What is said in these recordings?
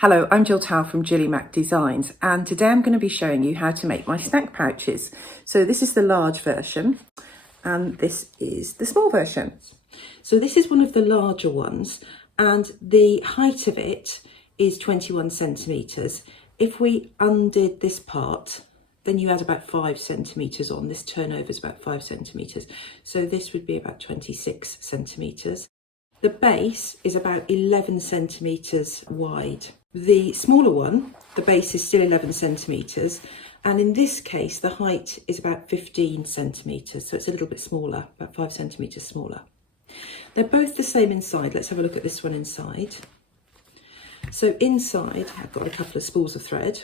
Hello, I'm Gill Towell from GillyMac Designs, and today I'm going to be showing you how to make my snack pouches. So this is the large version and this is the small version. So this is one of the larger ones and the height of it is 21 centimetres. If we undid this part, then you add about 5 centimetres on. This turnover is about 5 centimetres. So this would be about 26 centimetres. The base is about 11 centimetres wide. The smaller one, the base is still 11 centimetres, and in this case the height is about 15 centimetres, so it's a little bit smaller, about 5 centimetres smaller. They're both the same inside. Let's have a look at this one inside. So inside I've got a couple of spools of thread.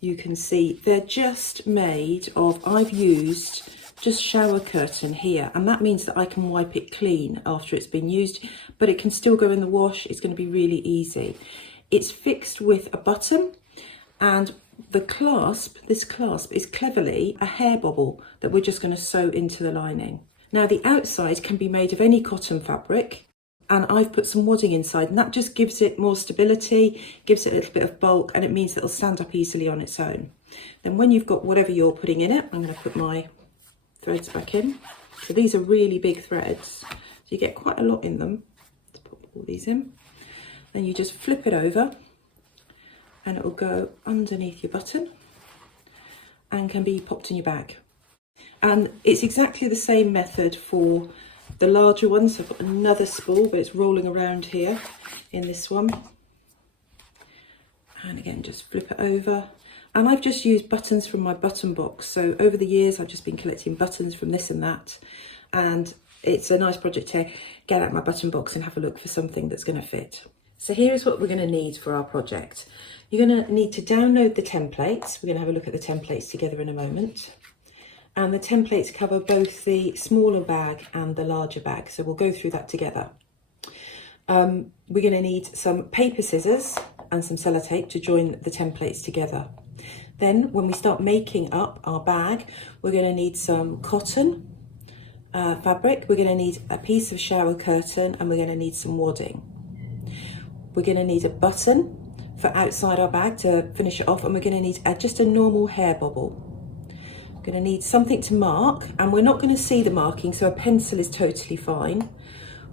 You can see they're just made of, I've used just shower curtain here, and that means that I can wipe it clean after it's been used, but it can still go in the wash. It's going to be really easy. It's fixed with a button, and the clasp, this clasp is cleverly a hair bobble that we're just going to sew into the lining. Now the outside can be made of any cotton fabric, and I've put some wadding inside, and that just gives it more stability, gives it a little bit of bulk, and it means that it'll stand up easily on its own. Then when you've got whatever you're putting in it, I'm going to put my threads back in. So these are really big threads, so you get quite a lot in them. Let's put all these in. Then you just flip it over and it will go underneath your button and can be popped in your bag. And it's exactly the same method for the larger ones. So I've got another spool, but it's rolling around here in this one. And again, just flip it over. And I've just used buttons from my button box. So over the years, I've just been collecting buttons from this and that. And it's a nice project to get out my button box and have a look for something that's going to fit. So here's what we're going to need for our project. You're going to need to download the templates. We're going to have a look at the templates together in a moment. And the templates cover both the smaller bag and the larger bag. So we'll go through that together. We're going to need some paper scissors and some sellotape to join the templates together. Then when we start making up our bag, we're going to need some cotton fabric. We're going to need a piece of shower curtain, and we're going to need some wadding. We're going to need a button for outside our bag to finish it off, and we're going to need just a normal hair bobble. We're going to need something to mark, and we're not going to see the marking, so a pencil is totally fine.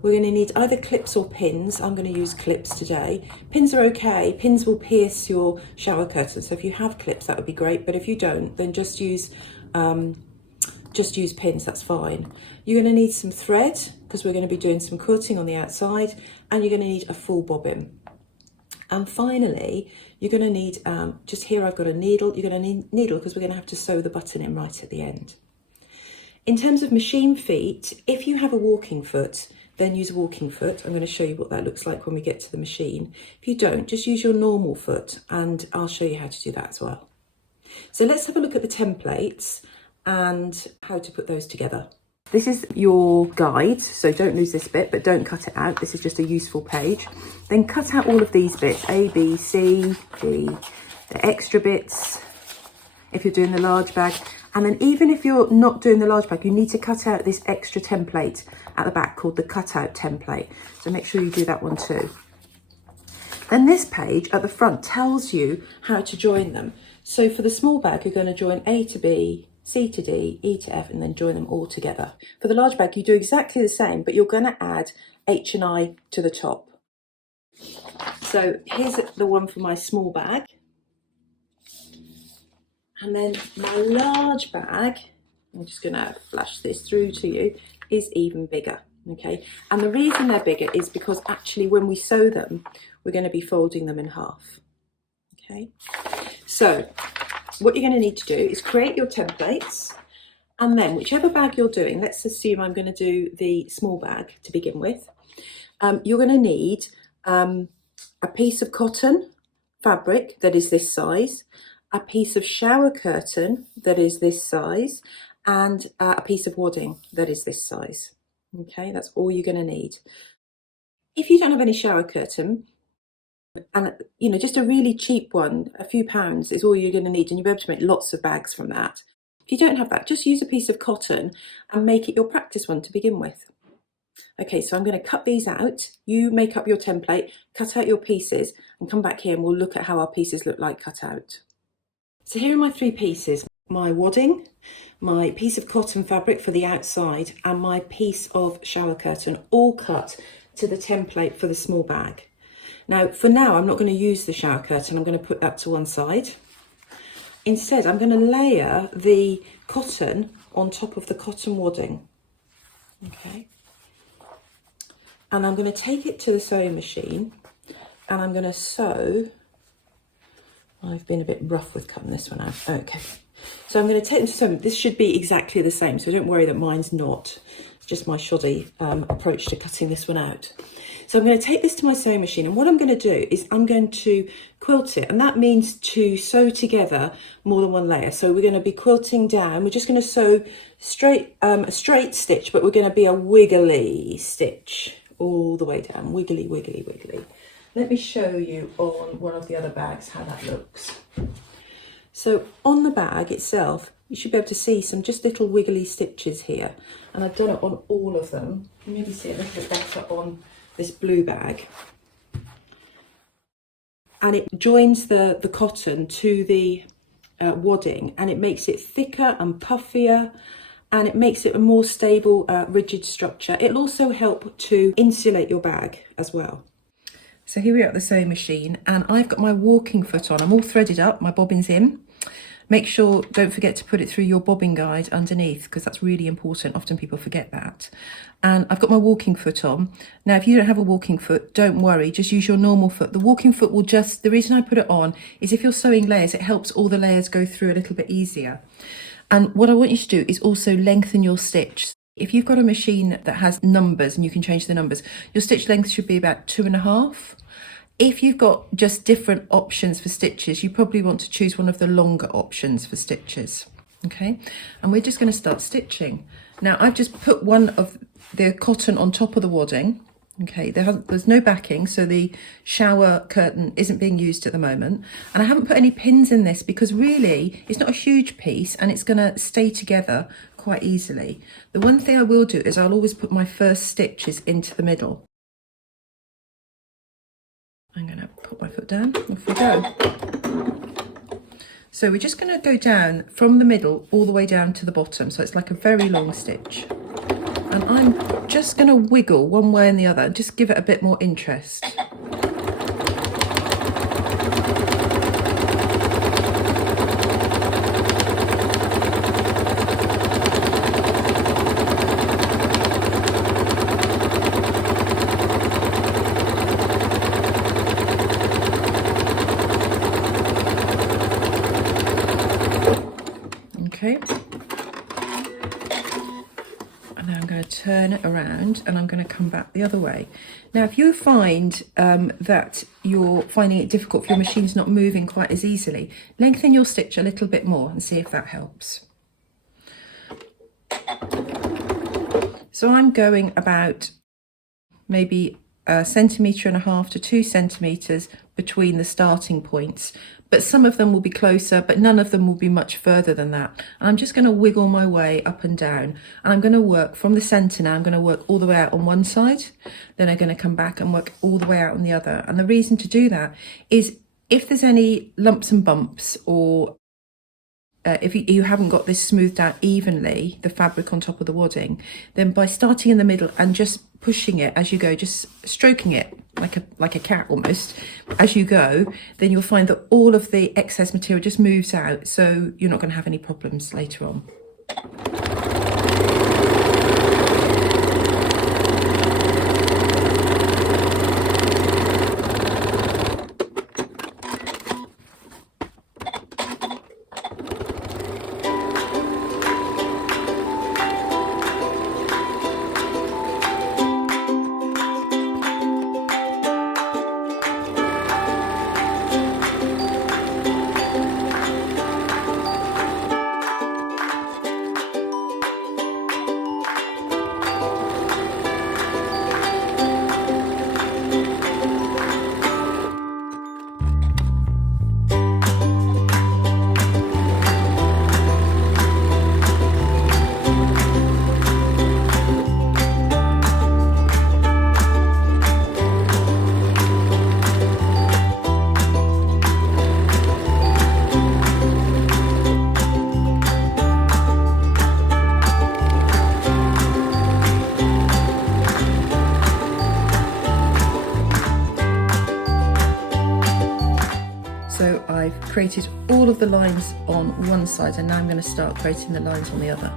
We're going to need either clips or pins. I'm going to use clips today. Pins are okay. Pins will pierce your shower curtain, so if you have clips that would be great, but if you don't, then just use pins, that's fine. You're going to need some thread because we're going to be doing some quilting on the outside, and you're going to need a full bobbin. And finally, you're going to need, just here I've got a needle. You're going to need needle because we're going to have to sew the button in right at the end. In terms of machine feet, if you have a walking foot, then use a walking foot. I'm going to show you what that looks like when we get to the machine. If you don't, just use your normal foot, and I'll show you how to do that as well. So let's have a look at the templates and how to put those together. This is your guide, so don't lose this bit, but don't cut it out. This is just a useful page. Then cut out all of these bits, A, B, C, D, the extra bits if you're doing the large bag. And then even if you're not doing the large bag, you need to cut out this extra template at the back called the cutout template. So make sure you do that one too. Then this page at the front tells you how to join them. So for the small bag, you're going to join A to B, C to D, E to F, and then join them all together. For the large bag, you do exactly the same, but you're going to add H and I to the top. So here's the one for my small bag. And then my large bag, I'm just going to flash this through to you, is even bigger, okay? And the reason they're bigger is because actually when we sew them, we're going to be folding them in half, okay? So what you're going to need to do is create your templates, and then whichever bag you're doing, let's assume I'm going to do the small bag to begin with, you're going to need a piece of cotton fabric that is this size, a piece of shower curtain that is this size, and a piece of wadding that is this size. Okay, that's all you're going to need. If you don't have any shower curtain, and you know, just a really cheap one, a few pounds is all you're going to need, and you'll be able to make lots of bags from that. If you don't have that, just use a piece of cotton and make it your practice one to begin with. Okay, so I'm going to cut these out. You make up your template, cut out your pieces, and come back here and we'll look at how our pieces look like cut out. So here are my 3 pieces. My wadding, my piece of cotton fabric for the outside, and my piece of shower curtain, all cut to the template for the small bag. Now, for now, I'm not going to use the shower curtain. I'm going to put that to one side. Instead, I'm going to layer the cotton on top of the cotton wadding. Okay. And I'm going to take it to the sewing machine and I'm going to sew. I've been a bit rough with cutting this one out. Okay. So I'm going to take them to sew. This should be exactly the same, so don't worry that mine's not. It's just my shoddy approach to cutting this one out. So I'm going to take this to my sewing machine, and what I'm going to do is I'm going to quilt it, and that means to sew together more than one layer. So we're going to be quilting down. We're just going to sew straight, a straight stitch, but we're going to be a wiggly stitch all the way down. Wiggly, wiggly, wiggly. Let me show you on one of the other bags how that looks. So on the bag itself, you should be able to see some just little wiggly stitches here. And I've done it on all of them. You maybe see it a little bit better on this blue bag. And it joins the cotton to the wadding, and it makes it thicker and puffier, and it makes it a more stable, rigid structure. It'll also help to insulate your bag as well. So here we are at the sewing machine, and I've got my walking foot on. I'm all threaded up, my bobbin's in. Make sure, don't forget to put it through your bobbin guide underneath, because that's really important. Often people forget that. And I've got my walking foot on. Now, if you don't have a walking foot, don't worry, just use your normal foot. The walking foot will just, the reason I put it on is if you're sewing layers, it helps all the layers go through a little bit easier. And what I want you to do is also lengthen your stitch. If you've got a machine that has numbers and you can change the numbers, your stitch length should be about 2.5. If you've got just different options for stitches, you probably want to choose one of the longer options for stitches. Okay, and we're just going to start stitching. Now, I've just put one of the cotton on top of the wadding. Okay, there's no backing, so the shower curtain isn't being used at the moment. And I haven't put any pins in this because really it's not a huge piece and it's going to stay together quite easily. The one thing I will do is I'll always put my first stitches into the middle. I'm going to put my foot down. Off we go. So we're just going to go down from the middle all the way down to the bottom. So it's like a very long stitch. And I'm just going to wiggle one way and the other and just give it a bit more interest. Okay, and now I'm going to turn it around and I'm going to come back the other way. Now, if you find that you're finding it difficult, if your machine's not moving quite as easily, lengthen your stitch a little bit more and see if that helps. So I'm going about maybe 1.5 centimetres to 2 centimetres between the starting points, but some of them will be closer, but none of them will be much further than that. And I'm just going to wiggle my way up and down, and I'm going to work from the centre now. I'm going to work all the way out on one side, then I'm going to come back and work all the way out on the other. And the reason to do that is if there's any lumps and bumps, or if you haven't got this smoothed out evenly, the fabric on top of the wadding, then by starting in the middle and just pushing it as you go, just stroking it like a cat almost as you go, then you'll find that all of the excess material just moves out, so you're not going to have any problems later on. created all of the lines on one side, and now I'm going to start creating the lines on the other.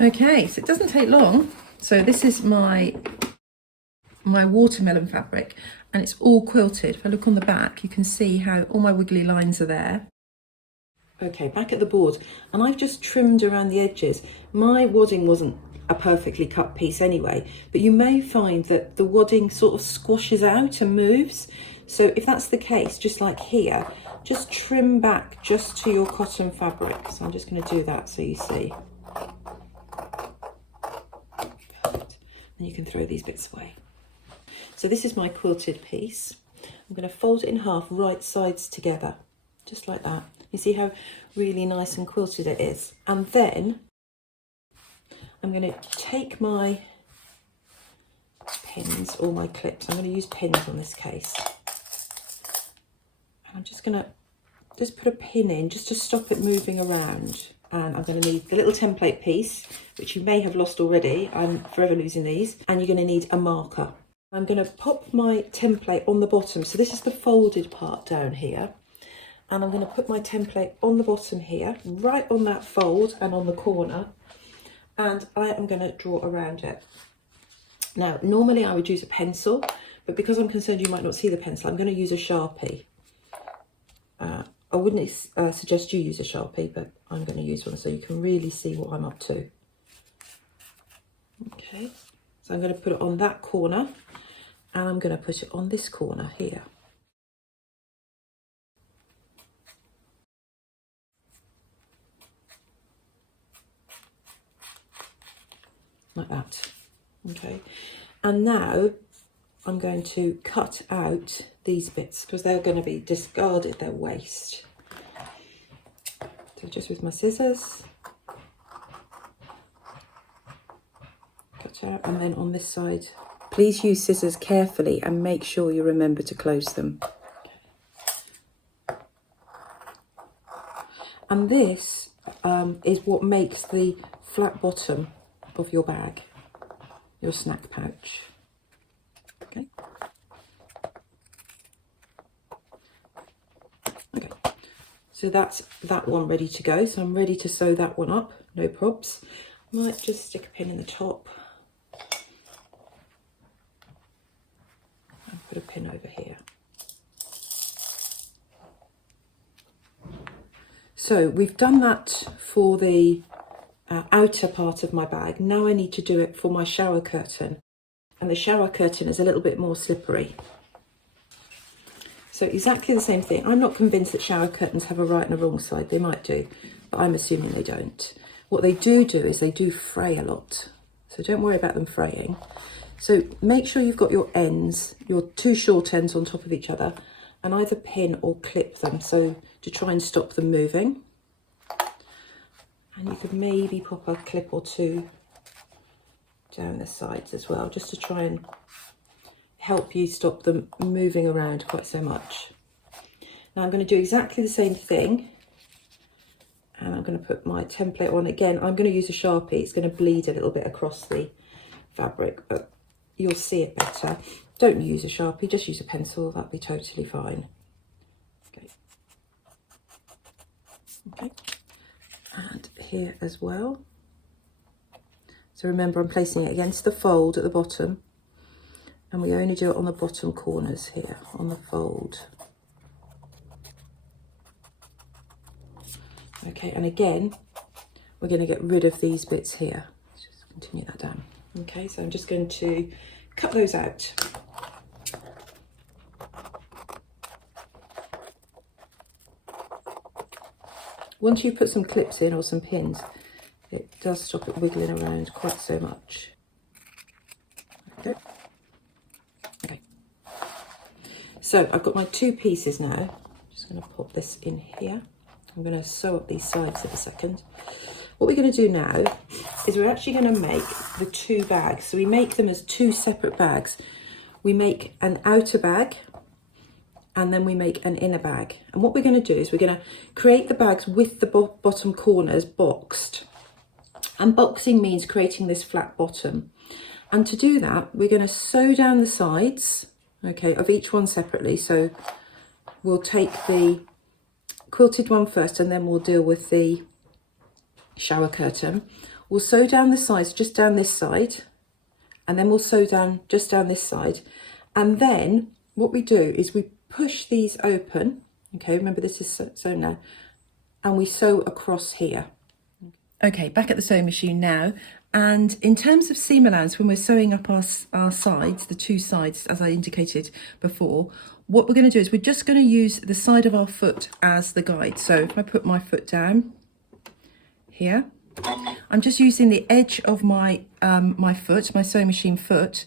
Okay, so it doesn't take long. So this is my watermelon fabric, and it's all quilted. If I look on the back, you can see how all my wiggly lines are there. Okay, back at the board, and I've just trimmed around the edges. My wadding wasn't a perfectly cut piece anyway, but you may find that the wadding sort of squashes out and moves. So if that's the case, just like here, just trim back just to your cotton fabric. So I'm just going to do that so you see. And you can throw these bits away. So this is my quilted piece. I'm going to fold it in half, right sides together, just like that. You see how really nice and quilted it is. And then I'm going to take my pins or my clips. I'm going to use pins on this case. And I'm just going to put a pin in just to stop it moving around. And I'm going to need the little template piece, which you may have lost already. I'm forever losing these. And you're going to need a marker. I'm going to pop my template on the bottom. So this is the folded part down here. And I'm going to put my template on the bottom here, right on that fold and on the corner. And I am going to draw around it. Now, normally I would use a pencil, but because I'm concerned you might not see the pencil, I'm going to use a Sharpie. I wouldn't suggest you use a Sharpie, but I'm going to use one so you can really see what I'm up to. Okay, so I'm going to put it on that corner, and I'm going to put it on this corner here. Like that. Okay, and now I'm going to cut out these bits because they're going to be discarded, they're waste. So just with my scissors, cut out, and then on this side, please use scissors carefully and make sure you remember to close them. And this is what makes the flat bottom of your bag, your snack pouch. Okay. Okay, so that's that one ready to go. So I'm ready to sew that one up, no probs. Might just stick a pin in the top and put a pin over here. So we've done that for the outer part of my bag. Now I need to do it for my shower curtain. And the shower curtain is a little bit more slippery. So exactly the same thing. I'm not convinced that shower curtains have a right and a wrong side. They might do, but I'm assuming they don't. What they do is they do fray a lot. So don't worry about them fraying. So make sure you've got your ends, your two short ends on top of each other, and either pin or clip them so to try and stop them moving. And you could maybe pop a clip or two down the sides as well, just to try and help you stop them moving around quite so much. Now I'm going to do exactly the same thing, and I'm going to put my template on again. I'm going to use a Sharpie. It's going to bleed a little bit across the fabric, but you'll see it better. Don't use a Sharpie, just use a pencil. That'll be totally fine. Okay. Okay. And here as well. So remember, I'm placing it against the fold at the bottom, And we only do it on the bottom corners here, on the fold. Okay, and again, we're going to get rid of these bits here. Let's just continue that down. Okay, so I'm just going to cut those out. Once you put some clips in or some pins, it does stop it wiggling around quite so much. Okay. Okay. So I've got my 2 pieces now. I'm just going to pop this in here. I'm going to sew up these sides in a second. What we're going to do now is we're actually going to make the 2 bags. So we make them as 2 separate bags. We make an outer bag and then we make an inner bag. And what we're going to do is we're going to create the bags with the bottom corners boxed. And boxing means creating this flat bottom. And to do that, we're going to sew down the sides, okay, of each one separately. So we'll take the quilted one first and then we'll deal with the shower curtain. We'll sew down the sides just down this side, and then we'll sew down just down this side. And then what we do is we push these open, okay, remember this is sewn now, and we sew across here. Okay, back at the sewing machine now, and in terms of seam allowance, when we're sewing up our sides, the 2 sides as I indicated before, what we're going to do is we're just going to use the side of our foot as the guide. So if I put my foot down here, I'm just using the edge of my my foot, my sewing machine foot,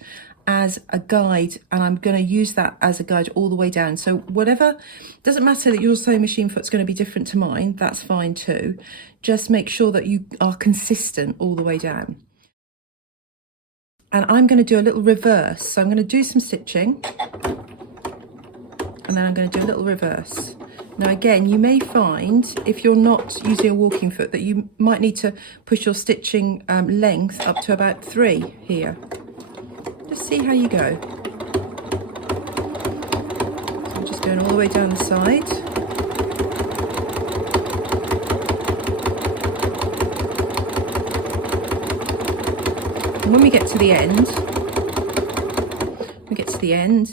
as a guide, and I'm going to use that as a guide all the way down. So whatever, doesn't matter that your sewing machine foot's going to be different to mine, that's fine too. Just make sure that you are consistent all the way down. And I'm going to do a little reverse. So I'm going to do some stitching, and then I'm going to do a little reverse. Now again, you may find if you're not using a walking foot that you might need to push your stitching length up to about 3 here. Just see how you go. So I'm just going all the way down the side. And when we get to the end,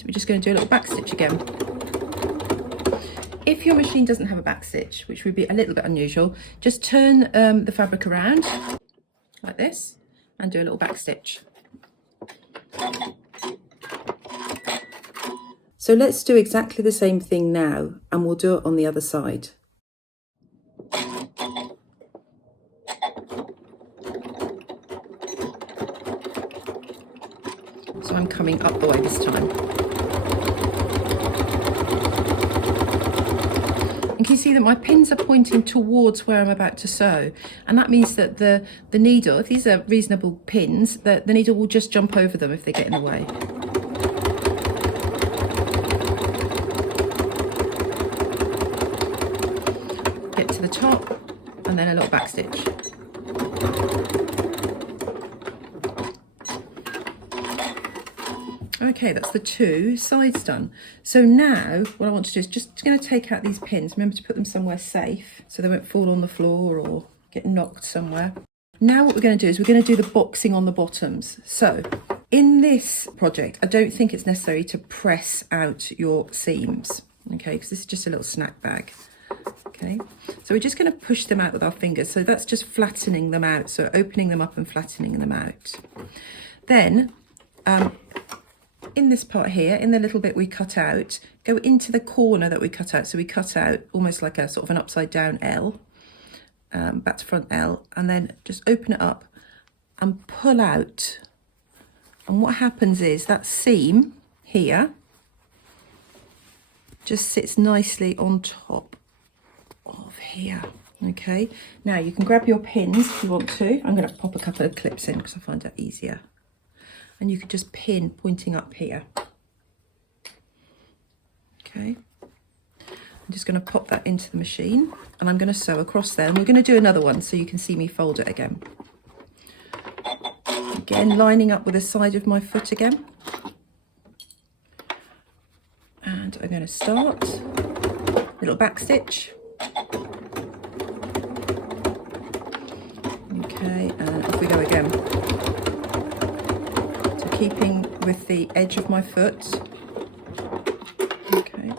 we're just going to do a little back stitch again. If your machine doesn't have a back stitch, which would be a little bit unusual, just turn the fabric around like this and do a little back stitch. So let's do exactly the same thing now, and we'll do it on the other side. So I'm coming up the way this time. And can you see that my pins are pointing towards where I'm about to sew? And that means that the needle, if these are reasonable pins, the needle will just jump over them if they get in the way. Get to the top and then a little back stitch. Okay, that's the 2 sides done. So now what I want to do is just going to take out these pins. Remember to put them somewhere safe so they won't fall on the floor or get knocked somewhere. Now what we're going to do is we're going to do the boxing on the bottoms. So in this project, I don't think it's necessary to press out your seams, okay, because this is just a little snack bag. Okay, so we're just going to push them out with our fingers. So that's just flattening them out, so opening them up and flattening them out. Then in this part here, in the little bit we cut out, go into the corner that we cut out. So we cut out almost like a sort of an upside down L, back to front L, and then just open it up and pull out. And what happens is that seam here just sits nicely on top of here. Okay, now you can grab your pins if you want to. I'm going to pop a couple of clips in because I find that easier. And you could just pin pointing up here. Okay, I'm just going to pop that into the machine and I'm going to sew across there, and we're going to do another one so you can see me fold it again. Again, lining up with the side of my foot again. And I'm going to start, little back stitch. Okay, and off we go again. Keeping with the edge of my foot. Okay.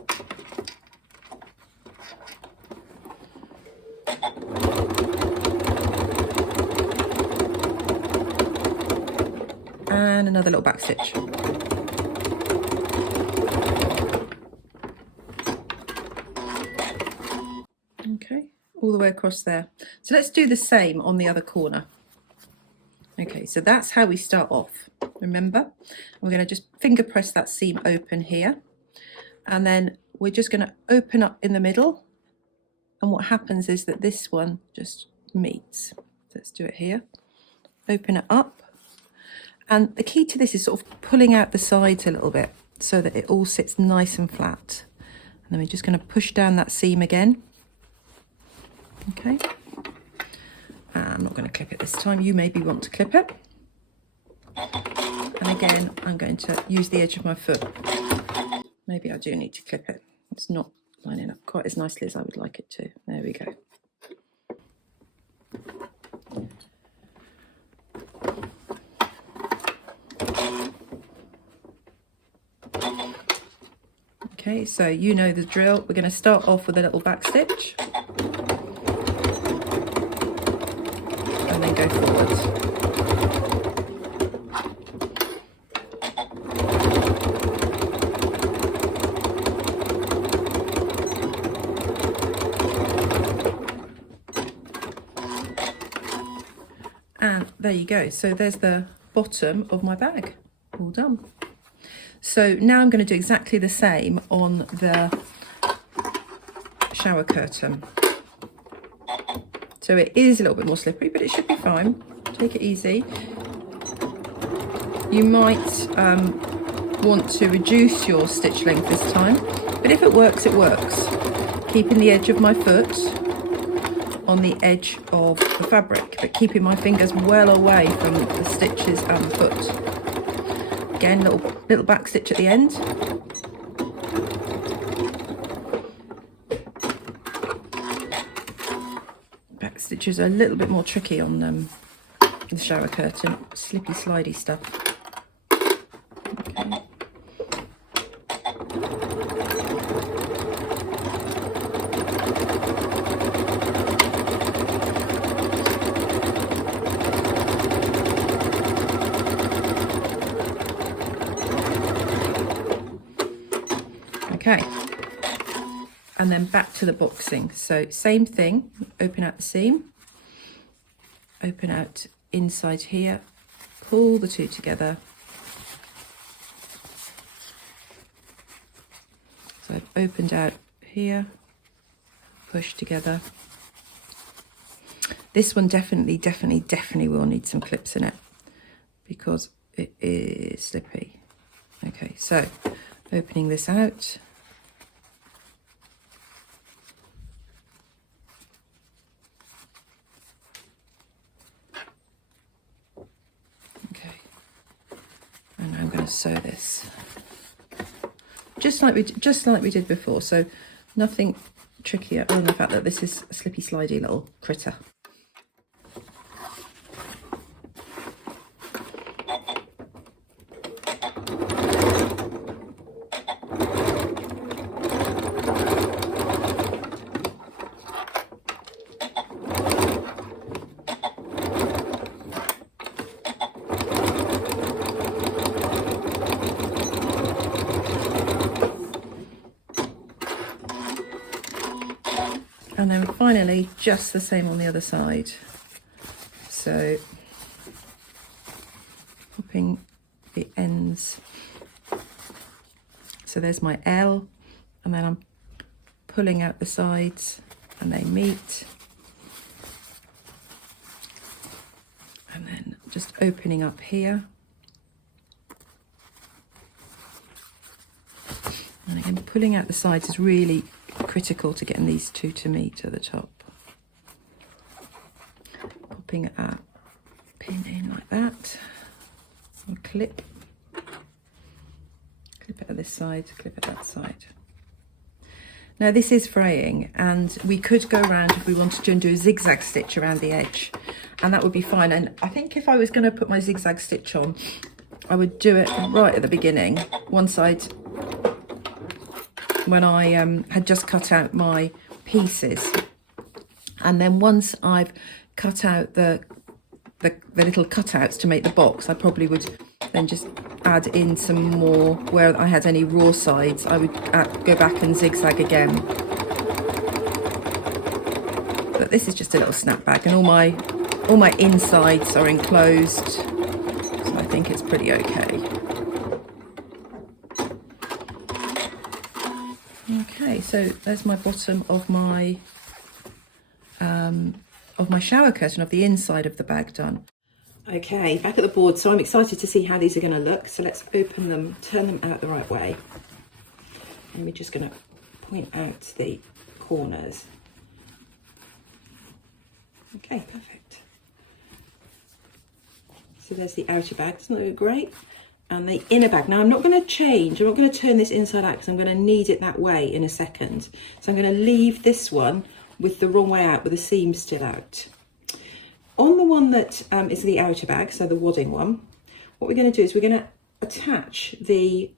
And another little back stitch. Okay, all the way across there. So let's do the same on the other corner. Okay, so that's how we start off. Remember, we're going to just finger press that seam open here, and then we're just going to open up in the middle, and what happens is that this one just meets. Let's do it here. Open it up, and the key to this is sort of pulling out the sides a little bit so that it all sits nice and flat. And then we're just going to push down that seam again. Okay, I'm not going to clip it this time. You maybe want to clip it. And again, I'm going to use the edge of my foot. Maybe I do need to clip it. It's not lining up quite as nicely as I would like it to. There we go. Okay, so you know the drill. We're going to start off with a little back stitch. And then go forwards. And there you go. So there's the bottom of my bag, all done. So now I'm going to do exactly the same on the shower curtain. So it is a little bit more slippery, but it should be fine. Take it easy. You might want to reduce your stitch length this time, but if it works, it works. Keeping the edge of my foot on the edge of the fabric, but keeping my fingers well away from the stitches and the foot. Again, little back stitch at the end. Back stitches are a little bit more tricky on the shower curtain, slippy slidey stuff. Okay. Okay, and then back to the boxing. So same thing, open out the seam, open out inside here, pull the two together. So I've opened out here, push together. This one definitely will need some clips in it because it is slippy. Okay, so opening this out. And I'm going to sew this just like we did before. So nothing tricky other than the fact that this is a slippy slidey little critter. And then finally, just the same on the other side. So, popping the ends. So there's my L, and then I'm pulling out the sides, and they meet. And then just opening up here. And again, pulling out the sides is really critical to getting these two to meet at the top. Popping a pin in like that, or clip it at this side, clip it that side. Now this is fraying, and we could go around if we wanted to and do a zigzag stitch around the edge, and that would be fine. And I think if I was going to put my zigzag stitch on, I would do it right at the beginning, one side, when I had just cut out my pieces. And then once I've cut out the little cutouts to make the box, I probably would then just add in some more where I had any raw sides. I would go back and zigzag again. But this is just a little snap bag, and all my insides are enclosed, so I think it's pretty okay. Okay, so there's my bottom of my shower curtain, of the inside of the bag done. Okay, back at the board, so I'm excited to see how these are going to look. So let's open them, turn them out the right way. And we're just going to point out the corners. Okay, perfect. So there's the outer bag, doesn't it look great? And the inner bag. Now I'm not going to change, I'm not going to turn this inside out because I'm going to need it that way in a second. So I'm going to leave this one with the wrong way out, with the seam still out. On the one that is the outer bag, so the wadding one, what we're going to do is we're going to attach the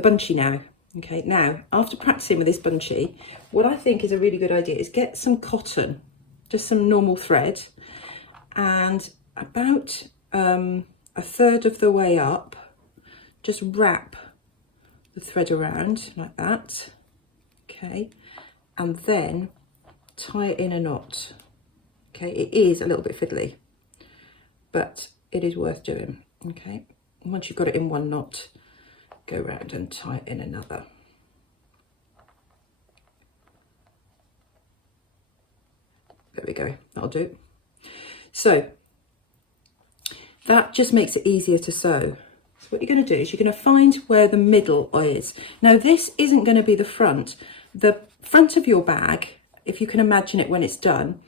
bunchy now. Okay, now after practicing with this bunchy, what I think is a really good idea is get some cotton, just some normal thread, and about a third of the way up, just wrap the thread around like that. Okay, and then tie it in a knot. Okay, it is a little bit fiddly, but it is worth doing. Okay, and once you've got it in one knot, go around and tie it in another. There we go, that'll do. So that just makes it easier to sew. So what you're going to do is you're going to find where the middle is. Now this isn't going to be the front. The front of your bag, if you can imagine it when it's done,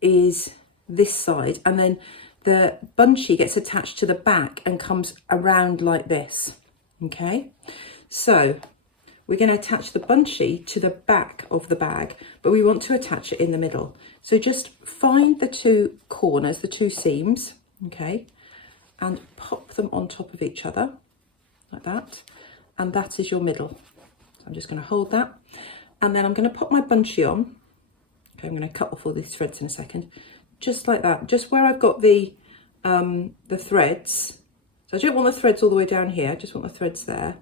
is this side, and then the bunchy gets attached to the back and comes around like this. Okay, so we're going to attach the bunchy to the back of the bag, but we want to attach it in the middle. So just find the two corners, the two seams, okay, and pop them on top of each other like that, and that is your middle. So I'm just going to hold that, and then I'm going to pop my bunchy on. Okay, I'm going to cut off all these threads in a second, just like that, just where I've got the threads. So I don't want the threads all the way down here, I just want the threads there.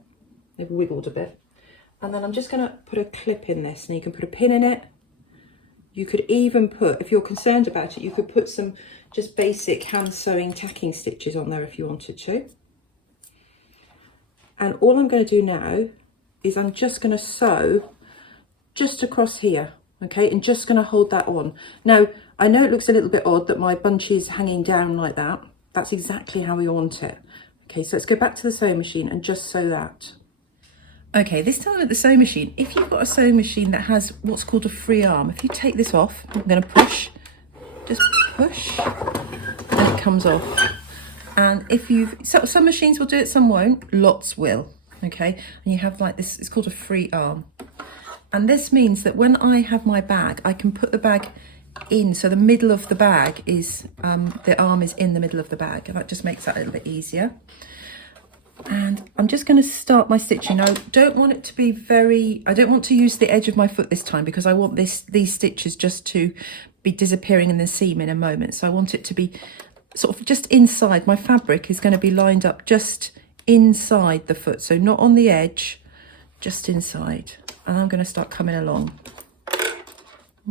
They've wiggled a bit. And then I'm just going to put a clip in this, and you can put a pin in it. You could even put, if you're concerned about it, you could put some just basic hand sewing tacking stitches on there if you wanted to. And all I'm going to do now is I'm just going to sew just across here, okay, and just going to hold that on. Now, I know it looks a little bit odd that my bunchy is hanging down like that. That's exactly how we want it. Okay, so let's go back to the sewing machine and just sew that. Okay, this time at the sewing machine, if you've got a sewing machine that has what's called a free arm, if you take this off, I'm going to push, just push, and it comes off. And if you've, some machines will do it, some won't, lots will, okay? And you have like this, it's called a free arm. And this means that when I have my bag, I can put the bag in, so the middle of the bag is, the arm is in the middle of the bag, and that just makes that a little bit easier. And I'm just going to start my stitching. I don't want it to be I don't want to use the edge of my foot this time, because I want these stitches just to be disappearing in the seam in a moment. So I want it to be sort of just inside. My fabric is going to be lined up just inside the foot, so not on the edge, just inside. And I'm going to start coming along.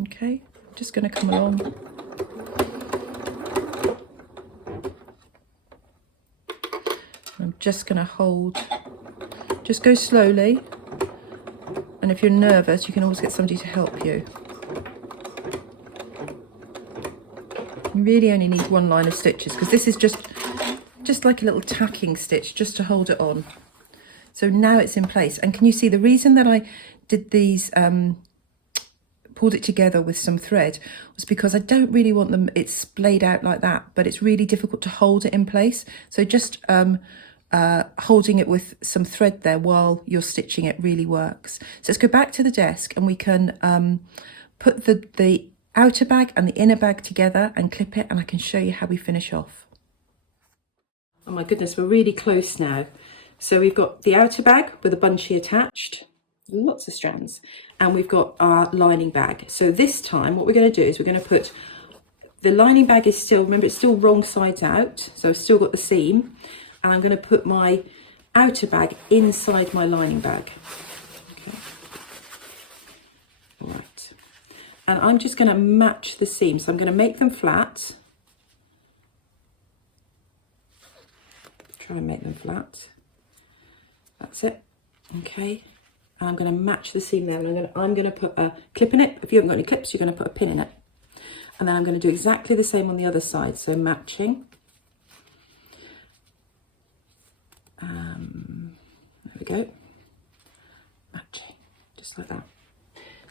Okay, just going to come along. I'm just going to hold, just go slowly, and if you're nervous you can always get somebody to help you. You really only need one line of stitches, because this is just like a little tacking stitch just to hold it on. So now it's in place, and can you see the reason that I did these, pulled it together with some thread, was because I don't really want them, it's splayed out like that, but it's really difficult to hold it in place. So just holding it with some thread there while you're stitching it really works. So let's go back to the desk, and we can put the outer bag and the inner bag together and clip it, and I can show you how we finish off. Oh my goodness, we're really close now. So we've got the outer bag with a bunchie attached, lots of strands, and we've got our lining bag. So this time what we're going to do is we're going to put, the lining bag is still, remember it's still wrong sides out, so I've still got the seam, and I'm going to put my outer bag inside my lining bag. Okay. All right. And I'm just going to match the seams. So I'm going to make them flat. Try and make them flat. That's it. Okay. And I'm going to match the seam there. And I'm going to put a clip in it. If you haven't got any clips, you're going to put a pin in it. And then I'm going to do exactly the same on the other side. So matching. There we go. Matching, just like that.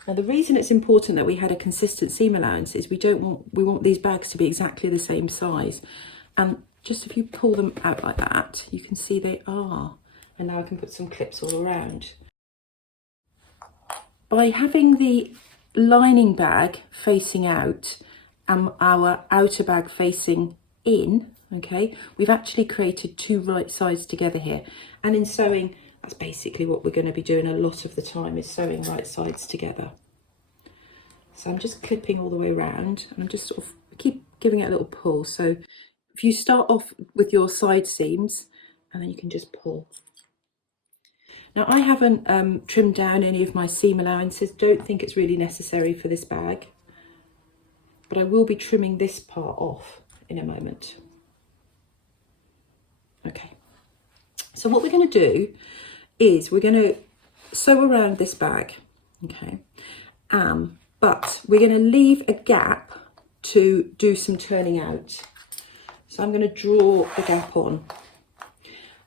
Now the reason it's important that we had a consistent seam allowance is we want these bags to be exactly the same size. And just if you pull them out like that, you can see they are. And now I can put some clips all around. By having the lining bag facing out and our outer bag facing in, okay, we've actually created two right sides together here. And in sewing, that's basically what we're going to be doing a lot of the time, is sewing right sides together. So I'm just clipping all the way around, and I'm just sort of keep giving it a little pull. So if you start off with your side seams, and then you can just pull. Now I haven't trimmed down any of my seam allowances. Don't think it's really necessary for this bag, but I will be trimming this part off in a moment. Okay, so what we're going to do is we're going to sew around this bag, okay, but we're going to leave a gap to do some turning out. So I'm going to draw the gap on,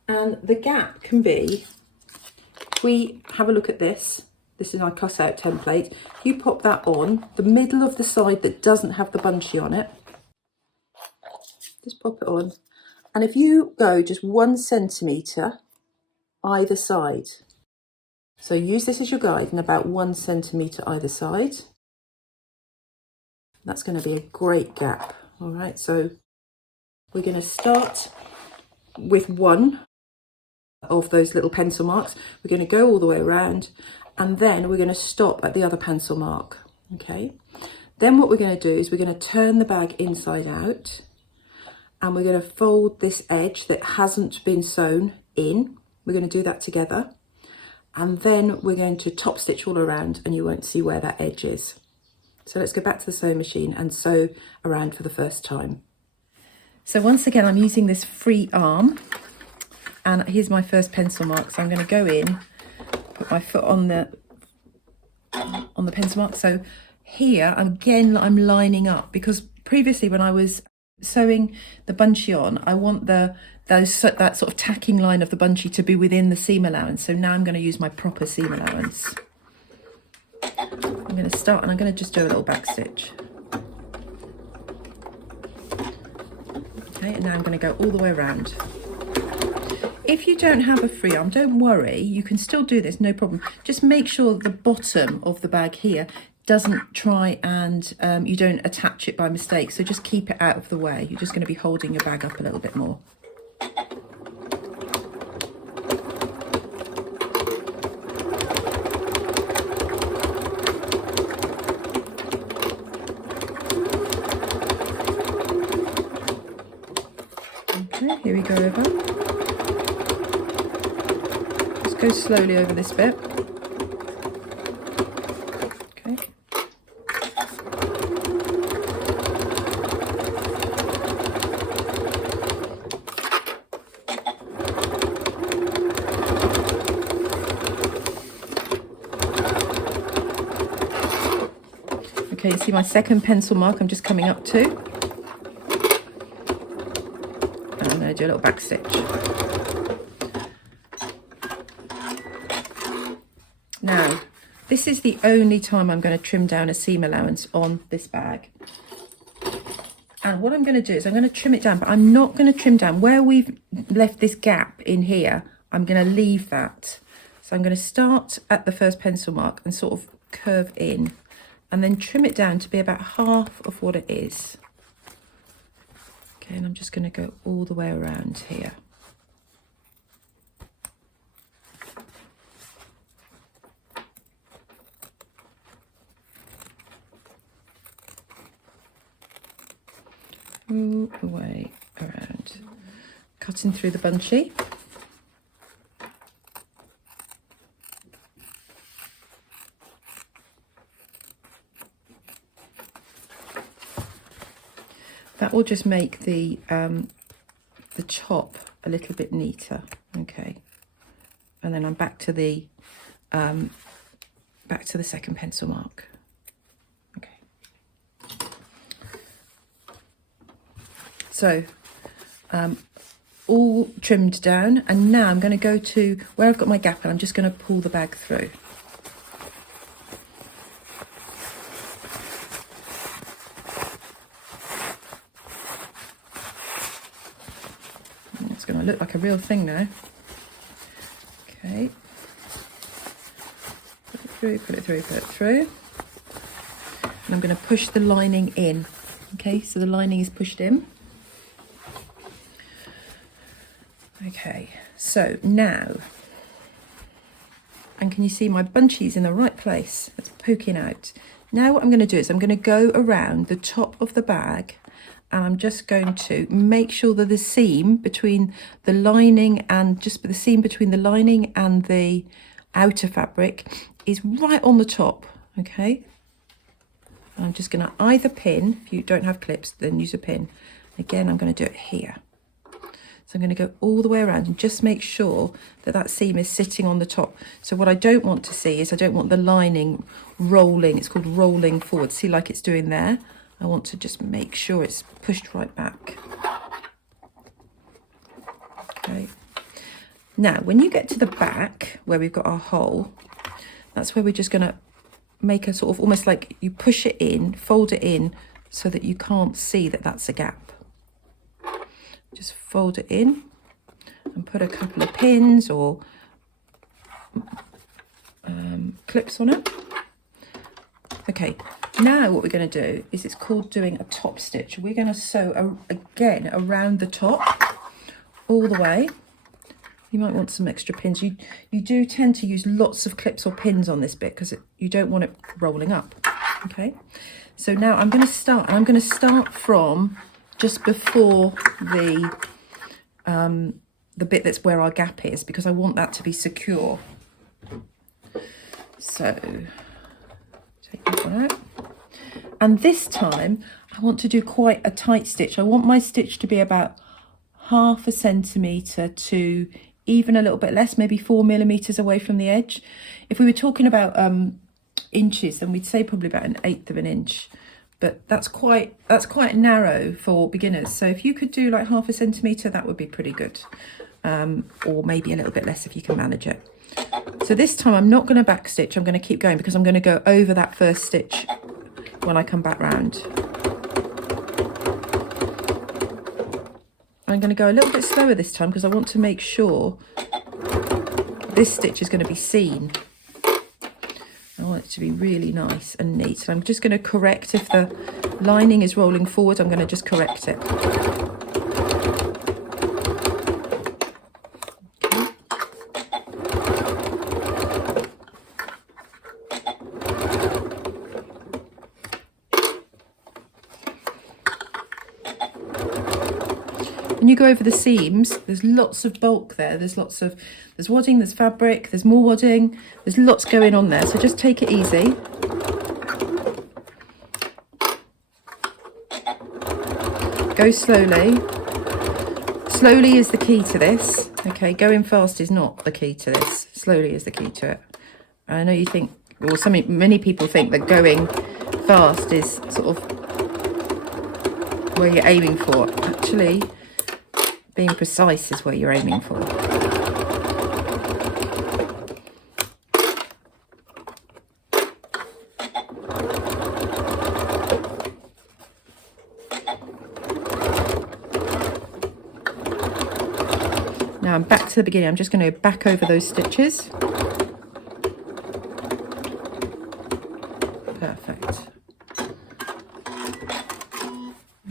and the gap can be, if we have a look at this is my cut out template. You pop that on the middle of the side that doesn't have the bunchie on it, just pop it on. And if you go just 1 centimetre either side, so use this as your guide, and about 1 centimetre either side, that's going to be a great gap. All right, so we're going to start with one of those little pencil marks. We're going to go all the way around, and then we're going to stop at the other pencil mark. Okay, then what we're going to do is we're going to turn the bag inside out, and we're going to fold this edge that hasn't been sewn in. We're going to do that together, and then we're going to top stitch all around, and you won't see where that edge is. So let's go back to the sewing machine and sew around for the first time. So once again, I'm using this free arm, and here's my first pencil mark. So I'm going to go in, put my foot on the pencil mark. So here again, I'm lining up, because previously when I was sewing the bunchie on, I want that sort of tacking line of the bunchie to be within the seam allowance. So now I'm going to use my proper seam allowance. I'm going to start, and I'm going to just do a little back stitch. Okay, and now I'm going to go all the way around. If you don't have a free arm, don't worry, you can still do this, no problem. Just make sure the bottom of the bag here doesn't try and you don't attach it by mistake. So just keep it out of the way. You're just going to be holding your bag up a little bit more. Okay, here we go over. Just go slowly over this bit. Okay. Okay, you see my second pencil mark I'm just coming up to. And I'm going to do a little back stitch. Now, this is the only time I'm going to trim down a seam allowance on this bag. And what I'm going to do is I'm going to trim it down, but I'm not going to trim down where we've left this gap in here. I'm going to leave that. So I'm going to start at the first pencil mark and sort of curve in, and then trim it down to be about half of what it is. Okay, and I'm just going to go all the way around here. all the way around, cutting through the bunchy. That will just make the top a little bit neater. Okay, and then I'm back to the second pencil mark. Okay, so all trimmed down, and now I'm going to go to where I've got my gap and I'm just going to pull the bag through. It's going to look like a real thing now. Okay, put it through, put it through, put it through, and I'm going to push the lining in. Okay, so the lining is pushed in. Okay, so now, and can you see my bunchies in the right place? It's poking out. Now what I'm going to do is I'm going to go around the top of the bag, and I'm just going to make sure that the seam between the lining and just the seam between the lining and the outer fabric is right on the top. Okay, and I'm just going to either pin, if you don't have clips then use a pin. Again, I'm going to do it here. So I'm going to go all the way around and just make sure that that seam is sitting on the top. So what I don't want to see is I don't want the lining rolling. It's called rolling forward. See, like it's doing there. I want to just make sure it's pushed right back. Okay. Now, when you get to the back where we've got our hole, that's where we're just going to make a sort of almost like you push it in, fold it in so that you can't see that that's a gap. Just fold it in and put a couple of pins or clips on it. Okay, now what we're going to do is it's called doing a top stitch. We're going to sew again around the top all the way. You might want some extra pins. You do tend to use lots of clips or pins on this bit because you don't want it rolling up. Okay, so now I'm going to start, and I'm going to start from just before the bit that's where our gap is, because I want that to be secure. So take this one out, and this time I want to do quite a tight stitch. I want my stitch to be about 1/2 centimetre to even a little bit less, maybe 4 millimeters away from the edge. If we were talking about inches, then we'd say probably about 1/8 of an inch. But that's quite narrow for beginners. So if you could do like 1/2 centimetre, that would be pretty good. Or maybe a little bit less if you can manage it. So this time I'm not going to back stitch. I'm going to keep going because I'm going to go over that first stitch when I come back round. I'm going to go a little bit slower this time because I want to make sure this stitch is going to be seen. I want it to be really nice and neat. So I'm just going to correct if the lining is rolling forward. I'm going to just correct it. When you go over the seams, there's lots of bulk there. There's wadding, there's fabric, there's more wadding. There's lots going on there, so just take it easy. Go slowly. Slowly is the key to this. Okay, going fast is not the key to this. Slowly is the key to it. I know you think, or many people think that going fast is sort of where you're aiming for. Actually, being precise is where you're aiming for. Now I'm back to the beginning. I'm just going to go back over those stitches. Perfect.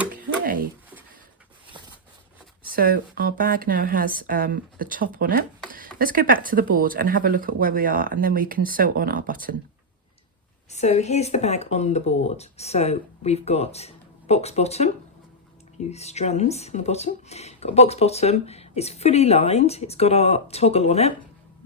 Okay. So our bag now has the top on it. Let's go back to the board and have a look at where we are, and then we can sew on our button. So here's the bag on the board. So we've got box bottom. few strands on the bottom. Got a box bottom, it's fully lined, it's got our toggle on it,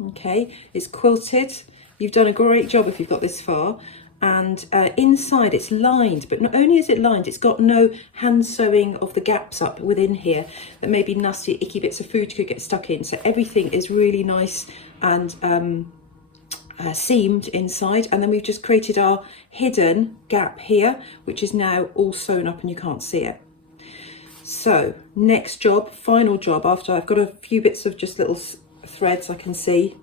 okay, it's quilted. You've done a great job if you've got this far. And inside it's lined, but not only is it lined, it's got no hand sewing of the gaps up within here that maybe nasty icky bits of food could get stuck in. So everything is really nice and seamed inside, and then we've just created our hidden gap here, which is now all sewn up and you can't see it. So next job, final job, after I've got a few bits of just little threads I can see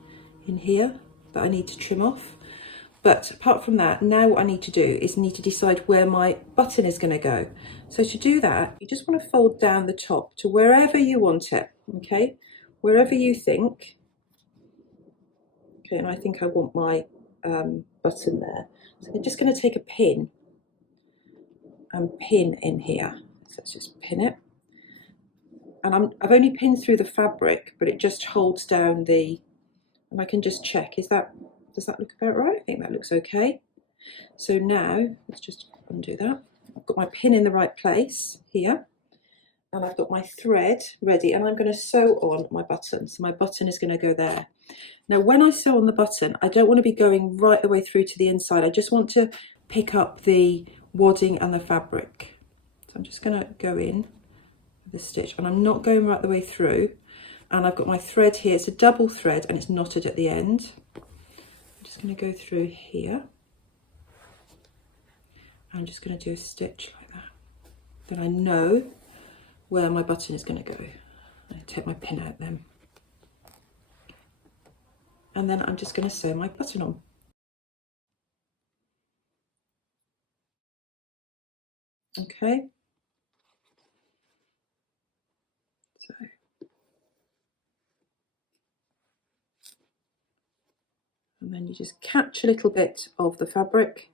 in here that I need to trim off. But apart from that, now what I need to do is need to decide where my button is going to go. So to do that, you just want to fold down the top to wherever you want it, okay? Wherever you think. Okay, and I think I want my button there. So I'm just going to take a pin and pin in here. So let's just pin it. And I've only pinned through the fabric, but it just holds down the, and I can just check, does that look about right? I think that looks okay. So now, let's just undo that. I've got my pin in the right place here, and I've got my thread ready, and I'm going to sew on my button. So my button is going to go there. Now, when I sew on the button, I don't want to be going right the way through to the inside. I just want to pick up the wadding and the fabric. So I'm just going to go in with the stitch, and I'm not going right the way through. And I've got my thread here. It's a double thread, and it's knotted at the end. I'm just going to go through here. I'm just going to do a stitch like that. Then I know where my button is going to go. I take my pin out then. And then I'm just going to sew my button on. Okay. So. And then you just catch a little bit of the fabric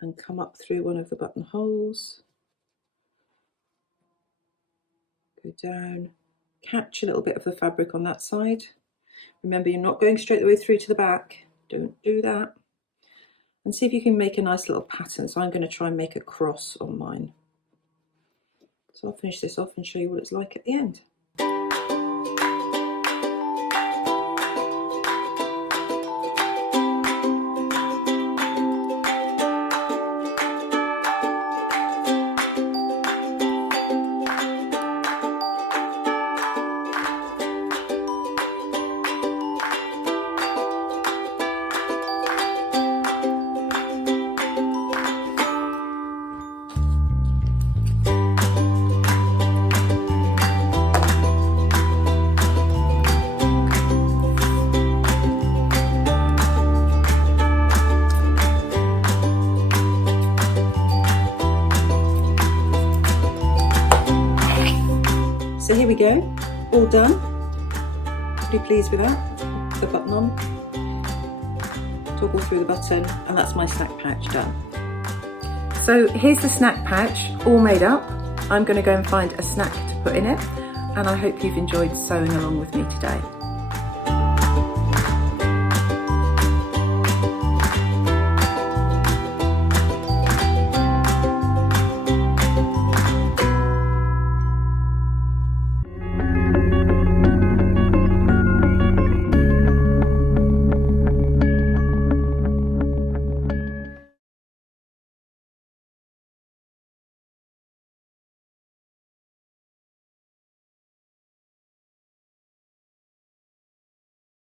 and come up through one of the buttonholes. Go down, catch a little bit of the fabric on that side. Remember, you're not going straight the way through to the back. Don't do that. And see if you can make a nice little pattern. So I'm going to try and make a cross on mine. So I'll finish this off and show you what it's like at the end. So here we go, all done. Pretty pleased with that. The button on, toggle through the button, and that's my snack pouch done. So here's the snack pouch all made up. I'm going to go and find a snack to put in it, and I hope you've enjoyed sewing along with me today.